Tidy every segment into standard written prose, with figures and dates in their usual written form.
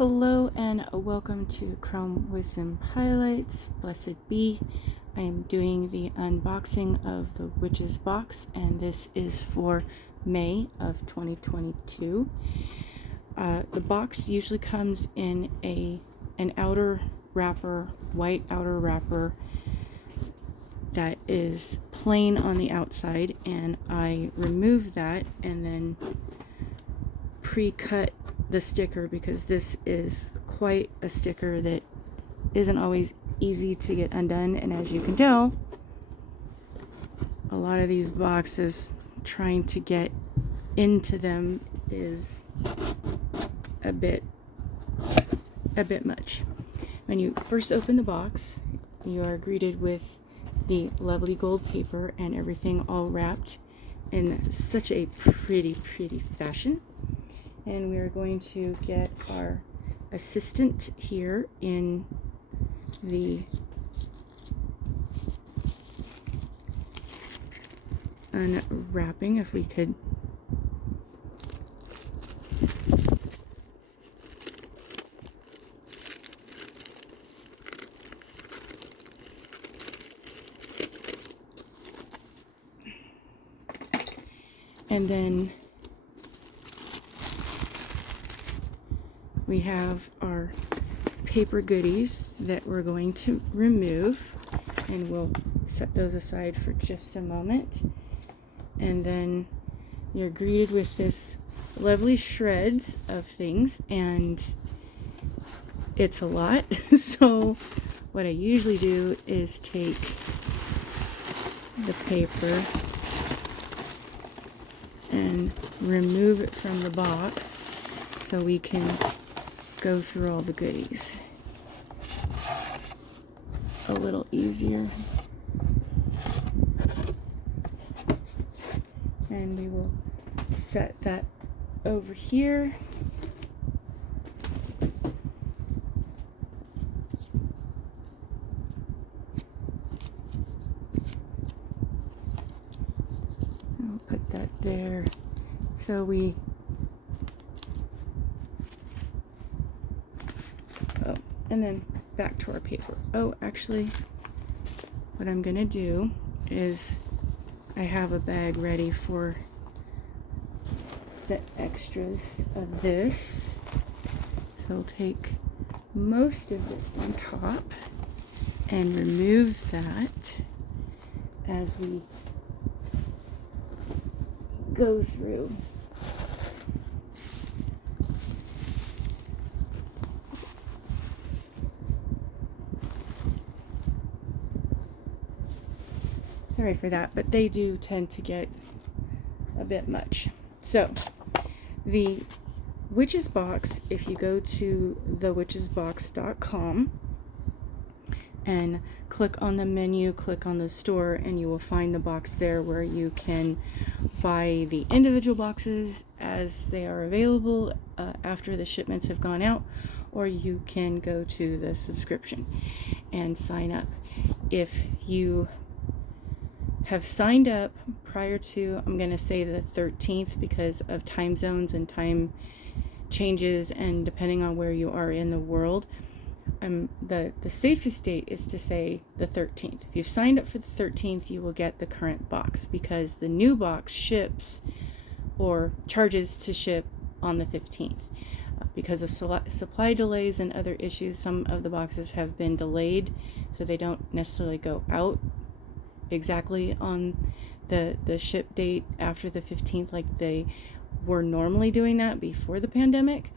Hello and welcome to Crone Wisdom Highlights. Blessed be. I am doing the unboxing of the Witch's Box, and this is for May of 2022. The box usually comes in an outer wrapper, white outer wrapper that is plain on the outside, and I removed that and then pre-cut the sticker because this is quite a sticker that isn't always easy to get undone, and as you can tell, a lot of these boxes, trying to get into them is a bit much. When you first open the box, you are greeted with the lovely gold paper and everything all wrapped in such a pretty fashion. And we are going to get our assistant here in the unwrapping, if we could. And then we have our paper goodies that we're going to remove, and we'll set those aside for just a moment. And then you're greeted with this lovely shreds of things, and it's a lot. So what I usually do is take the paper and remove it from the box so we can go through all the goodies a little easier. And we will set that over here. I'll put that there. So we and then back to our paper. Oh, actually, what I'm gonna do is I have a bag ready for the extras of this. So I'll take most of this on top and remove that as we go through. Sorry for that, but they do tend to get a bit much. So the Witch's Box, if you go to thewitchesbox.com and click on the menu, click on the store, and you will find the box there where you can buy the individual boxes as they are available after the shipments have gone out, or you can go to the subscription and sign up. If you have signed up prior to, I'm going to say the 13th, because of time zones and time changes, and depending on where you are in the world, the safest date is to say the 13th. If you've signed up for the 13th, you will get the current box, because the new box ships or charges to ship on the 15th. Because of supply delays and other issues, some of the boxes have been delayed, so they don't necessarily go out exactly on the ship date after the 15th like they were normally doing that before the pandemic.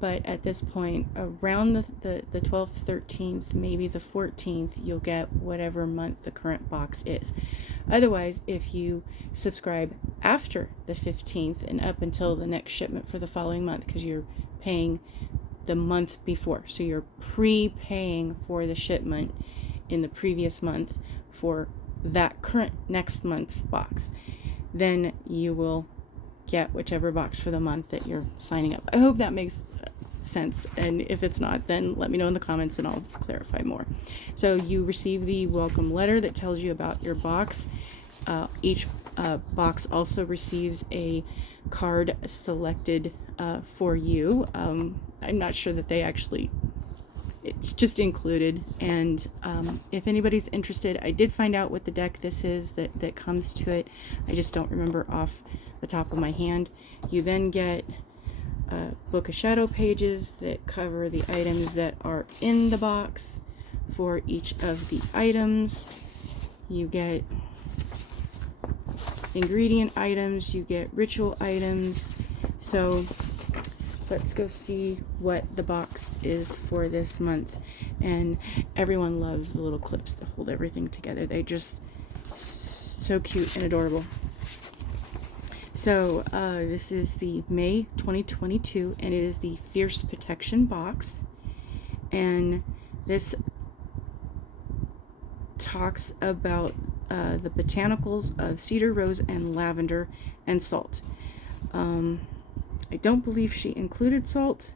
But at this point, around the 12th, 13th, maybe the 14th, you'll get whatever month the current box is. Otherwise, if you subscribe after the 15th and up until the next shipment for the following month, because you're paying the month before, so you're pre-paying for the shipment in the previous month for that current next month's box, then you will get whichever box for the month that you're signing up. I hope that makes sense, and if it's not, then let me know in the comments and I'll clarify more. So you receive the welcome letter that tells you about your box. Each box also receives a card selected for you. I'm not sure that they actually, it's just included. And if anybody's interested, I did find out what the deck this is that comes to it. I just don't remember off the top of my hand. You then get Book of Shadow pages that cover the items that are in the box for each of the items. You get ingredient items, you get ritual items. So let's go see what the box is for this month. And everyone loves the little clips that hold everything together. They just so cute and adorable. So this is the May 2022, and it is the Fierce Protection box. And this talks about the botanicals of cedar, rose, and lavender, and salt. I don't believe she included salt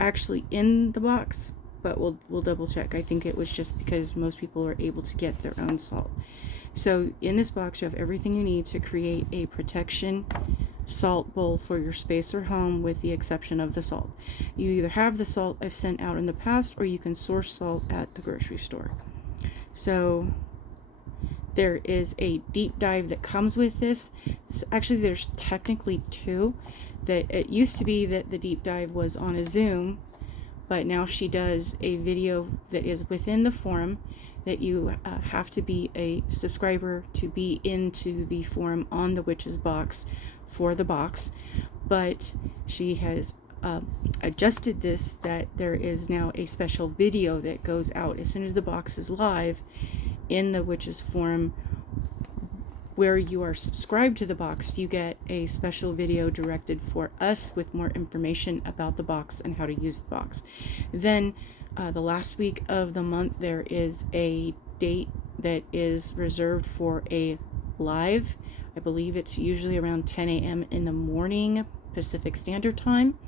actually in the box, but we'll double check. I think it was just because most people are able to get their own salt. So in this box, you have everything you need to create a protection salt bowl for your space or home, with the exception of the salt. You either have the salt I've sent out in the past, or you can source salt at the grocery store. So there is a deep dive that comes with this. So actually, there's technically two. That it used to be that the deep dive was on a Zoom, but now she does a video that is within the forum, that you have to be a subscriber to be into the forum on the Witch's Box for the box. But she has adjusted this, that there is now a special video that goes out as soon as the box is live in the Witch's forum. Where you are subscribed to the box, you get a special video directed for us with more information about the box and how to use the box. Then the last week of the month, there is a date that is reserved for a live. I believe it's usually around 10 a.m. in the morning Pacific Standard Time,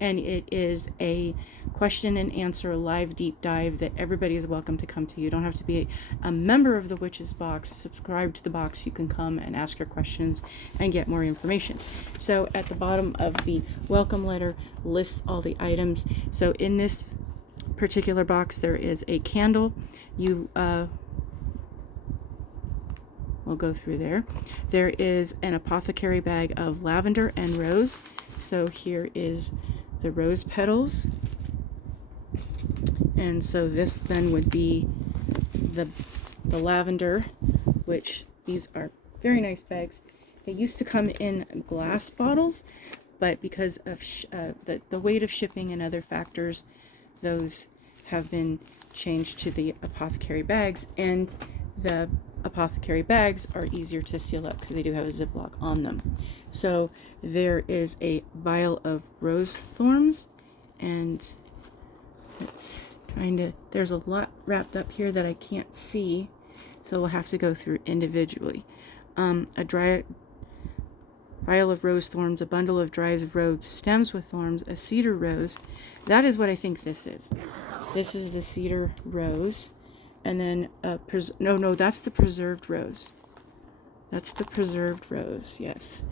and it is a question and answer live deep dive that everybody is welcome to come to. You don't have to be a member of the Witch's Box, subscribe to the box. You can come and ask your questions and get more information. So at the bottom of the welcome letter lists all the items. So in this particular box, there is a candle. We'll go through there. There is an apothecary bag of lavender and rose. So here is the rose petals. And so this then would be the lavender, which these are very nice bags. They used to come in glass bottles, but because of the weight of shipping and other factors, those have been changed to the apothecary bags, and the apothecary bags are easier to seal up because they do have a Ziploc on them. So there is a vial of rose thorns, and there's a lot wrapped up here that I can't see, so we'll have to go through individually. A dry vial of rose thorns, a bundle of dry rose stems with thorns, a cedar rose. That is what I think this is. This is the cedar rose. And then, that's the preserved rose. That's the preserved rose, yes.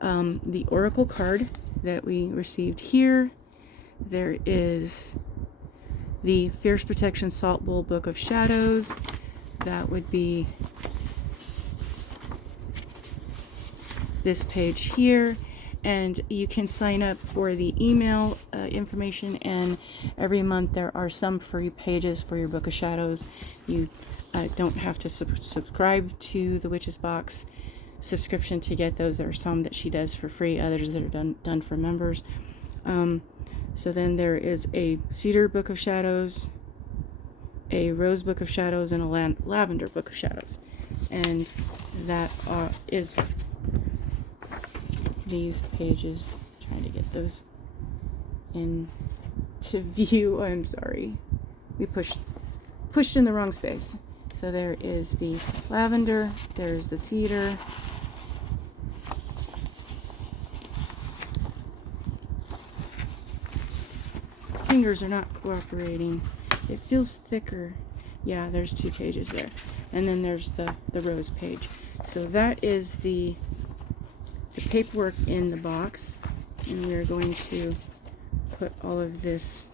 The oracle card that we received here. There is the Fierce Protection Salt Bowl Book of Shadows. That would be this page here. And you can sign up for the email information, and every month there are some free pages for your Book of Shadows. You don't have to subscribe to the Witch's Box subscription to get those. There are some that she does for free, others that are done for members. So then there is a Cedar Book of Shadows, a Rose Book of Shadows, and a Lavender Book of Shadows. And that is these pages. Trying to get those into view. I'm sorry, we pushed in the wrong space. So there is the lavender, there's the cedar, fingers are not cooperating. It feels thicker. Yeah, there's 2 pages there. And then there's the rose page. So that is the paperwork in the box, and we're going to put all of this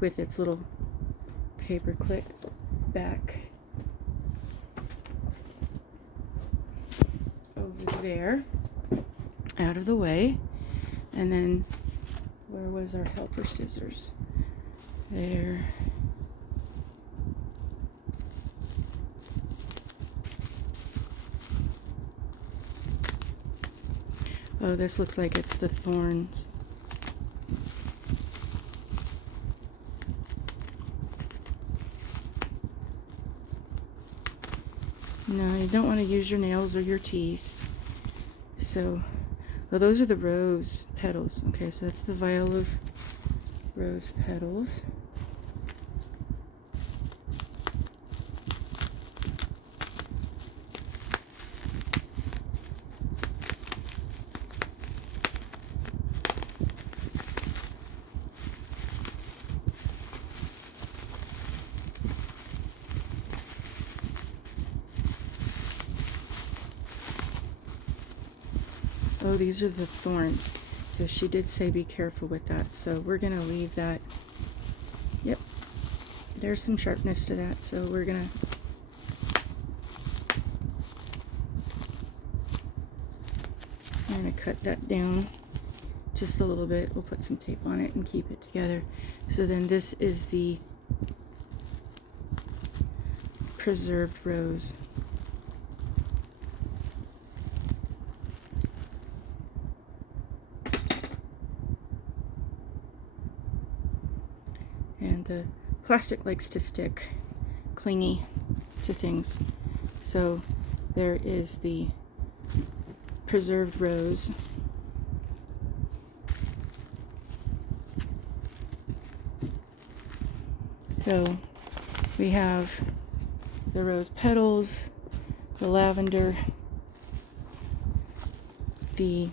with its little paper clip back over there, out of the way. And then, where was our helper scissors? There. Oh, this looks like it's the thorns. No, you don't want to use your nails or your teeth. So, well, those are the rose petals. Okay, so that's the vial of rose petals. Oh, these are the thorns. So she did say be careful with that. So we're going to leave that. Yep. There's some sharpness to that. So we're going to cut that down just a little bit. We'll put some tape on it and keep it together. So then this is the preserved rose. And the plastic likes to stick clingy to things. So there is the preserved rose. So we have the rose petals, the lavender, the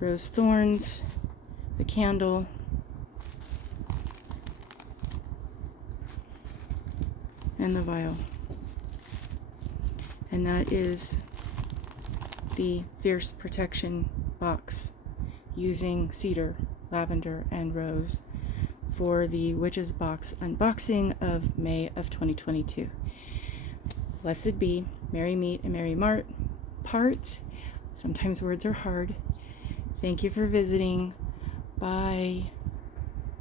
rose thorns, the candle, and the vial. And that is the Fierce Protection box using cedar, lavender, and rose for the Witch's Box unboxing of May of 2022. Blessed be, merry meet and merry part. Sometimes words are hard. Thank you for visiting. Bye.